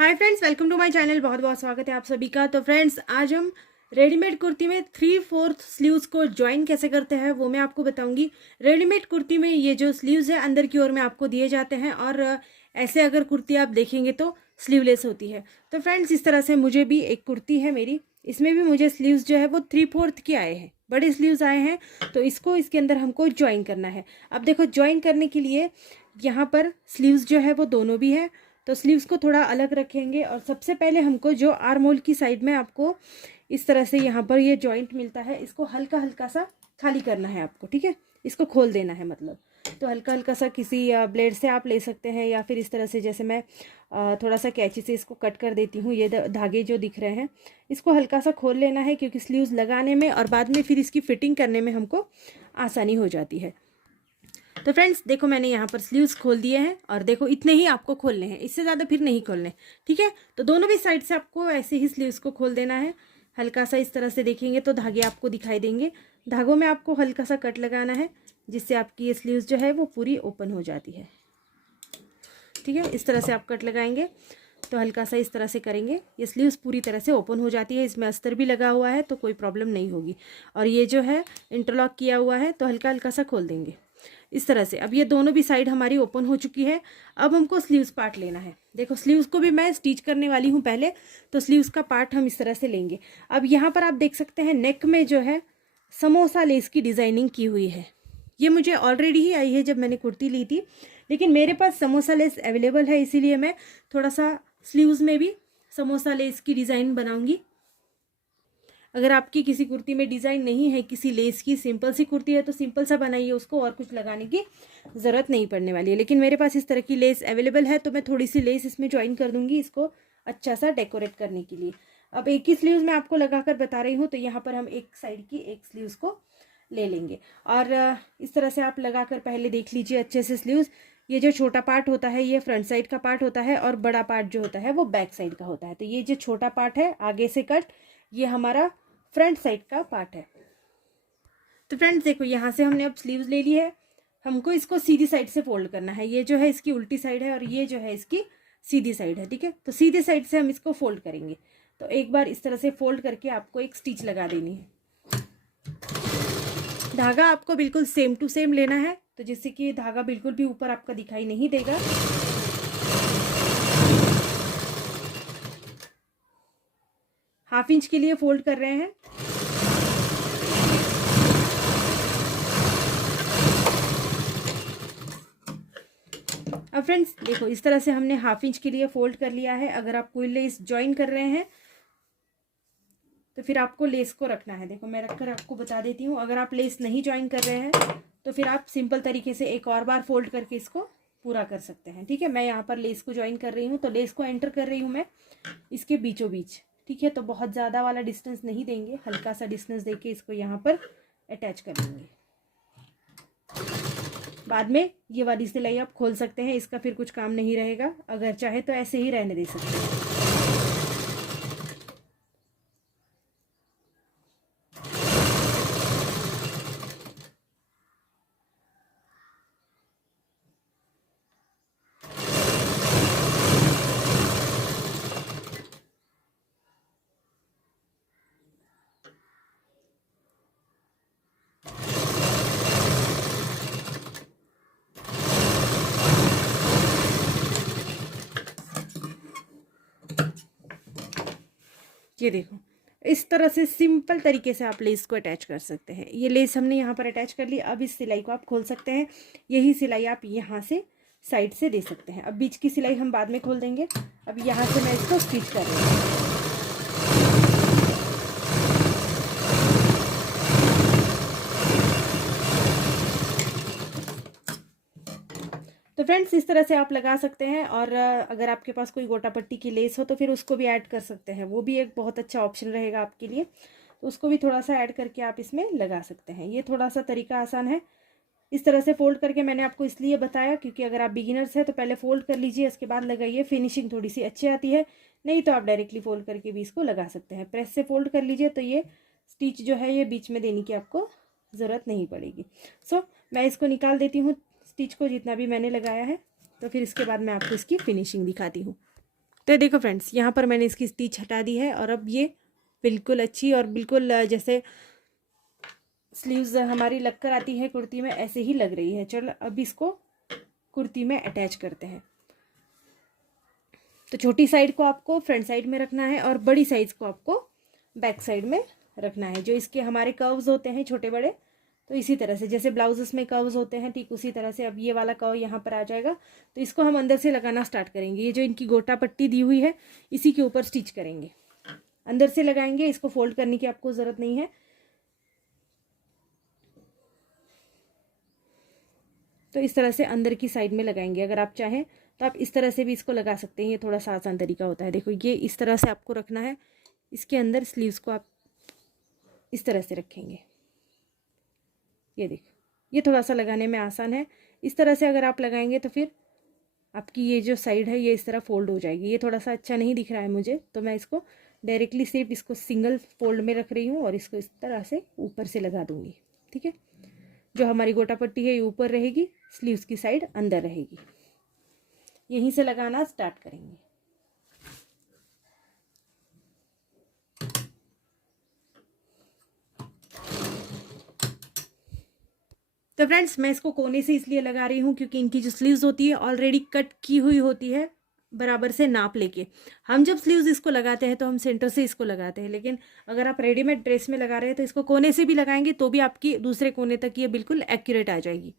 Hi friends, welcome to my channel. बहुत बहुत स्वागत है आप सभी का। तो फ्रेंड्स, आज हम रेडीमेड कुर्ती में 3/4 स्लीव्स को ज्वाइन कैसे करते हैं वो मैं आपको बताऊंगी। रेडीमेड कुर्ती में ये जो स्लीव्स है अंदर की ओर में आपको दिए जाते हैं और ऐसे अगर कुर्ती आप देखेंगे तो स्लीवलेस होती है। तो फ्रेंड्स, इस तरह से मुझे भी एक कुर्ती है मेरी, इसमें भी मुझे स्लीव्स जो है वो 3/4 के आए हैं, बड़े स्लीव्स आए हैं। तो इसको इसके अंदर हमको ज्वाइन करना है। अब देखो, ज्वाइन करने के लिए यहाँ पर स्लीव्स जो है वो दोनों भी है, तो स्लीव्स को थोड़ा अलग रखेंगे। और सबसे पहले हमको जो आर्म होल की साइड में आपको इस तरह से यहाँ पर ये जॉइंट मिलता है, इसको हल्का हल्का सा खाली करना है आपको, ठीक है। इसको खोल देना है मतलब, तो हल्का हल्का सा किसी ब्लेड से आप ले सकते हैं या फिर इस तरह से, जैसे मैं थोड़ा सा कैंची से इसको कट कर देती हूँ। ये धागे जो दिख रहे हैं इसको हल्का सा खोल लेना है, क्योंकि स्लीव्स लगाने में और बाद में फिर इसकी फिटिंग करने में हमको आसानी हो जाती है। तो फ्रेंड्स देखो, मैंने यहाँ पर स्लीव्स खोल दिए हैं और देखो इतने ही आपको खोलने हैं, इससे ज़्यादा फिर नहीं खोलने, ठीक है। तो दोनों भी साइड से आपको ऐसे ही स्लीव्स को खोल देना है। हल्का सा इस तरह से देखेंगे तो धागे आपको दिखाई देंगे। धागों में आपको हल्का सा कट लगाना है, जिससे आपकी ये स्लीव्स जो है वो पूरी ओपन हो जाती है, ठीक है। इस तरह से आप कट लगाएंगे तो हल्का सा इस तरह से करेंगे, ये स्लीव्स पूरी तरह से ओपन हो जाती है। इसमें अस्तर भी लगा हुआ है तो कोई प्रॉब्लम नहीं होगी। और ये जो है इंटरलॉक किया हुआ है, तो हल्का हल्का सा खोल देंगे इस तरह से। अब ये दोनों भी साइड हमारी ओपन हो चुकी है। अब हमको स्लीव्स पार्ट लेना है। देखो, स्लीव्स को भी मैं स्टिच करने वाली हूँ पहले, तो स्लीव्स का पार्ट हम इस तरह से लेंगे। अब यहाँ पर आप देख सकते हैं नेक में जो है समोसा लेस की डिज़ाइनिंग की हुई है। ये मुझे ऑलरेडी ही आई है जब मैंने कुर्ती ली थी, लेकिन मेरे पास समोसा लेस अवेलेबल है, इसीलिए मैं थोड़ा सा स्लीव्स में भी समोसा लेस की डिज़ाइन बनाऊंगी। अगर आपकी किसी कुर्ती में डिज़ाइन नहीं है किसी लेस की, सिंपल सी कुर्ती है, तो सिंपल सा बनाइए उसको, और कुछ लगाने की ज़रूरत नहीं पड़ने वाली है। लेकिन मेरे पास इस तरह की लेस अवेलेबल है, तो मैं थोड़ी सी लेस इसमें ज्वाइन कर दूंगी इसको अच्छा सा डेकोरेट करने के लिए। अब एक ही स्लीव्स मैं आपको लगाकर बता रही हूँ, तो यहाँ पर हम एक साइड की एक स्लीव्स को ले लेंगे और इस तरह से आप लगाकर पहले देख लीजिए अच्छे से स्लीव्स। ये जो छोटा पार्ट होता है ये फ्रंट साइड का पार्ट होता है, और बड़ा पार्ट जो होता है वो बैक साइड का होता है। तो ये जो छोटा पार्ट है आगे से कट, ये हमारा फ्रंट साइड का पार्ट है। तो फ्रेंड्स देखो, यहाँ से हमने अब स्लीव्स ले ली है, हमको इसको सीधी साइड से फोल्ड करना है। ये जो है इसकी उल्टी साइड है और ये जो है इसकी सीधी साइड है, ठीक है। तो सीधी साइड से हम इसको फोल्ड करेंगे। तो एक बार इस तरह से फोल्ड करके आपको एक स्टिच लगा देनी है। धागा आपको बिल्कुल सेम टू सेम लेना है, तो जिससे कि धागा बिल्कुल भी ऊपर आपका दिखाई नहीं देगा। ½ इंच के लिए फोल्ड कर रहे हैं। अब फ्रेंड्स देखो, इस तरह से हमने ½ इंच के लिए फोल्ड कर लिया है। अगर आप कोई लेस ज्वाइन कर रहे हैं तो फिर आपको लेस को रखना है। देखो, मैं रखकर आपको बता देती हूँ। अगर आप लेस नहीं ज्वाइन कर रहे हैं तो फिर आप सिंपल तरीके से एक और बार फोल्ड करके इसको पूरा कर सकते हैं, ठीक है। मैं यहाँ पर लेस को ज्वाइन कर रही हूँ, तो लेस को एंटर कर रही हूँ मैं इसके बीचों बीच, ठीक है। तो बहुत ज़्यादा वाला डिस्टेंस नहीं देंगे, हल्का सा डिस्टेंस देके इसको यहाँ पर अटैच कर लेंगे। बाद में ये वाली सिलाई आप खोल सकते हैं, इसका फिर कुछ काम नहीं रहेगा। अगर चाहे तो ऐसे ही रहने दे सकते हैं। ये देखो, इस तरह से सिंपल तरीके से आप लेस को अटैच कर सकते हैं। ये लेस हमने यहाँ पर अटैच कर ली। अब इस सिलाई को आप खोल सकते हैं। यही सिलाई आप यहाँ से साइड से दे सकते हैं। अब बीच की सिलाई हम बाद में खोल देंगे। अब यहाँ से मैं इसको स्टिच कर रही हूँ। तो फ्रेंड्स, इस तरह से आप लगा सकते हैं। और अगर आपके पास कोई गोटा पट्टी की लेस हो तो फिर उसको भी ऐड कर सकते हैं, वो भी एक बहुत अच्छा ऑप्शन रहेगा आपके लिए। तो उसको भी थोड़ा सा ऐड करके आप इसमें लगा सकते हैं। ये थोड़ा सा तरीका आसान है। इस तरह से फोल्ड करके मैंने आपको इसलिए बताया क्योंकि अगर आप बिगिनर्स हैं तो पहले फोल्ड कर लीजिए, उसके बाद लगाइए, फिनिशिंग थोड़ी सी अच्छी आती है। नहीं तो आप डायरेक्टली फोल्ड करके भी इसको लगा सकते हैं। प्रेस से फोल्ड कर लीजिए तो ये स्टिच जो है ये बीच में देने की आपको ज़रूरत नहीं पड़ेगी। सो मैं इसको निकाल देती हूँ स्टिच को, जितना भी मैंने लगाया है। तो फिर इसके बाद मैं आपको इसकी फिनिशिंग दिखाती हूँ। तो देखो फ्रेंड्स, यहाँ पर मैंने इसकी स्टिच हटा दी है और अब ये बिल्कुल अच्छी और बिल्कुल जैसे स्लीव्स हमारी लगकर आती है कुर्ती में, ऐसे ही लग रही है। चलो अब इसको कुर्ती में अटैच करते हैं। तो छोटी साइड को आपको फ्रंट साइड में रखना है और बड़ी साइज को आपको बैक साइड में रखना है। जो इसके हमारे कर्व्स होते हैं छोटे बड़े, तो इसी तरह से जैसे ब्लाउजेस में कर्व्स होते हैं, ठीक उसी तरह से अब ये वाला कर्व यहाँ पर आ जाएगा। तो इसको हम अंदर से लगाना स्टार्ट करेंगे। ये जो इनकी गोटा पट्टी दी हुई है, इसी के ऊपर स्टिच करेंगे, अंदर से लगाएंगे। इसको फोल्ड करने की आपको ज़रूरत नहीं है। तो इस तरह से अंदर की साइड में लगाएंगे। अगर आप चाहें तो आप इस तरह से भी इसको लगा सकते हैं, ये थोड़ा सा आसान तरीका होता है। देखो ये इस तरह से आपको रखना है। इसके अंदर स्लीव्स को आप इस तरह से रखेंगे। ये देखो, ये थोड़ा सा लगाने में आसान है। इस तरह से अगर आप लगाएंगे तो फिर आपकी ये जो साइड है ये इस तरह फोल्ड हो जाएगी। ये थोड़ा सा अच्छा नहीं दिख रहा है मुझे, तो मैं इसको डायरेक्टली सिर्फ इसको सिंगल फोल्ड में रख रही हूँ और इसको इस तरह से ऊपर से लगा दूँगी। ठीक है, जो हमारी गोटा पट्टी है ये ऊपर रहेगी, स्लीव्स की साइड अंदर रहेगी। यहीं से लगाना स्टार्ट करेंगे। तो फ्रेंड्स, मैं इसको कोने से इसलिए लगा रही हूँ क्योंकि इनकी जो स्लीव्स होती है ऑलरेडी कट की हुई होती है, बराबर से नाप लेके। हम जब स्लीव्स इसको लगाते हैं तो हम सेंटर से इसको लगाते हैं, लेकिन अगर आप रेडीमेड ड्रेस में लगा रहे हैं तो इसको कोने से भी लगाएंगे तो भी आपकी दूसरे कोने तक ये बिल्कुल एक्यूरेट आ जाएगी।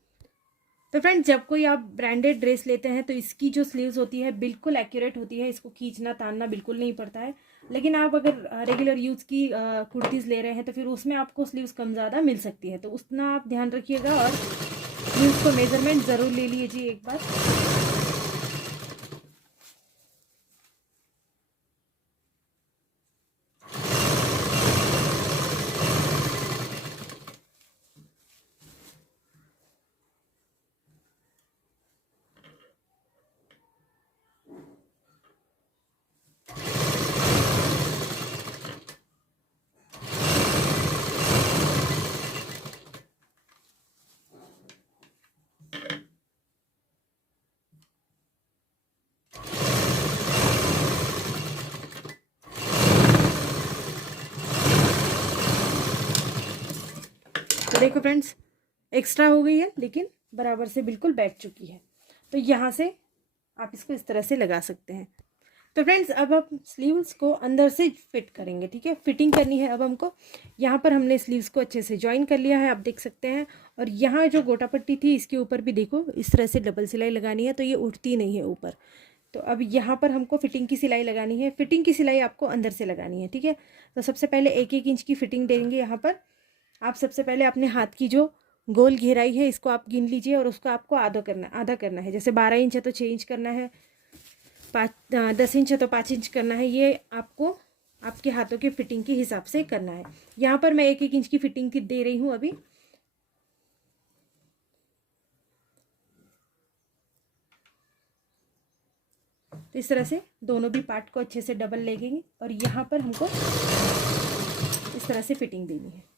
तो फ्रेंड्स, जब कोई आप ब्रांडेड ड्रेस लेते हैं तो इसकी जो स्लीव्स होती है बिल्कुल एक्यूरेट होती है, इसको खींचना तानना बिल्कुल नहीं पड़ता है। लेकिन आप अगर रेगुलर यूज़ की कुर्तीज़ ले रहे हैं तो फिर उसमें आपको स्लीव्स कम ज़्यादा मिल सकती है, तो उतना आप ध्यान रखिएगा और स्लीव्स को मेजरमेंट ज़रूर ले लीजिए एक बार। तो देखो फ्रेंड्स, एक्स्ट्रा हो गई है लेकिन बराबर से बिल्कुल बैठ चुकी है। तो यहाँ से आप इसको इस तरह से लगा सकते हैं। तो फ्रेंड्स, अब हम स्लीव्स को अंदर से फिट करेंगे। ठीक है, फिटिंग करनी है अब हमको। यहाँ पर हमने स्लीव्स को अच्छे से ज्वाइन कर लिया है, आप देख सकते हैं। और यहाँ जो गोटा पट्टी थी इसके ऊपर भी देखो इस तरह से डबल सिलाई लगानी है, तो ये उठती नहीं है ऊपर। तो अब यहाँ पर हमको फिटिंग की सिलाई लगानी है। फिटिंग की सिलाई आपको अंदर से लगानी है। ठीक है, तो सबसे पहले 1-1 इंच की फिटिंग देंगे। यहाँ पर आप सबसे पहले अपने हाथ की जो गोल घेराई है इसको आप गिन लीजिए और उसको आपको आधा करना है। जैसे 12 इंच है तो 6 इंच करना है, 10 इंच है तो 5 इंच करना है। ये आपको आपके हाथों के फिटिंग के हिसाब से करना है। यहाँ पर मैं 1-1 इंच की फिटिंग की दे रही हूँ अभी। तो इस तरह से दोनों भी पार्ट को अच्छे से डबल लेंगे और यहाँ पर हमको इस तरह से फिटिंग देनी है।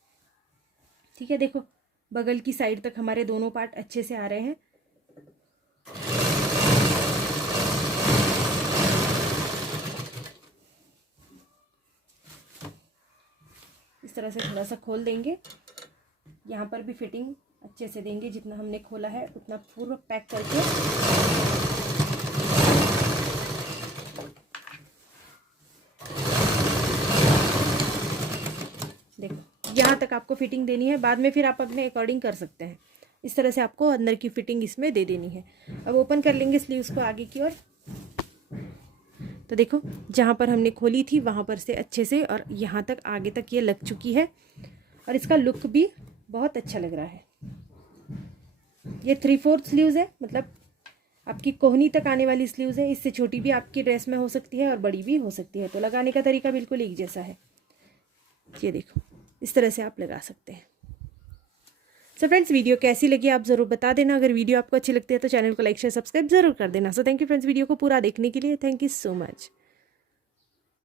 ठीक है, देखो बगल की साइड तक हमारे दोनों पार्ट अच्छे से आ रहे हैं। इस तरह से थोड़ा सा खोल देंगे। यहाँ पर भी फिटिंग अच्छे से देंगे, जितना हमने खोला है उतना पूरा पैक करके। देखो यहाँ तक आपको फिटिंग देनी है, बाद में फिर आप अपने अकॉर्डिंग कर सकते हैं। इस तरह से आपको अंदर की फिटिंग इसमें दे देनी है। अब ओपन कर लेंगे स्लीव्स को आगे की ओर। तो देखो जहाँ पर हमने खोली थी वहाँ पर से अच्छे से और यहाँ तक आगे तक ये लग चुकी है और इसका लुक भी बहुत अच्छा लग रहा है। ये 3/4 स्लीव्स है, मतलब आपकी कोहनी तक आने वाली स्लीव्स है। इससे छोटी भी आपकी ड्रेस में हो सकती है और बड़ी भी हो सकती है। तो लगाने का तरीका बिल्कुल एक जैसा है। ये देखो इस तरह से आप लगा सकते हैं। सो फ्रेंड्स, वीडियो कैसी लगी आप ज़रूर बता देना। अगर वीडियो आपको अच्छी लगती है तो चैनल को लाइक शेयर सब्सक्राइब जरूर कर देना। So thank you friends, video को पूरा देखने के लिए। Thank you so much.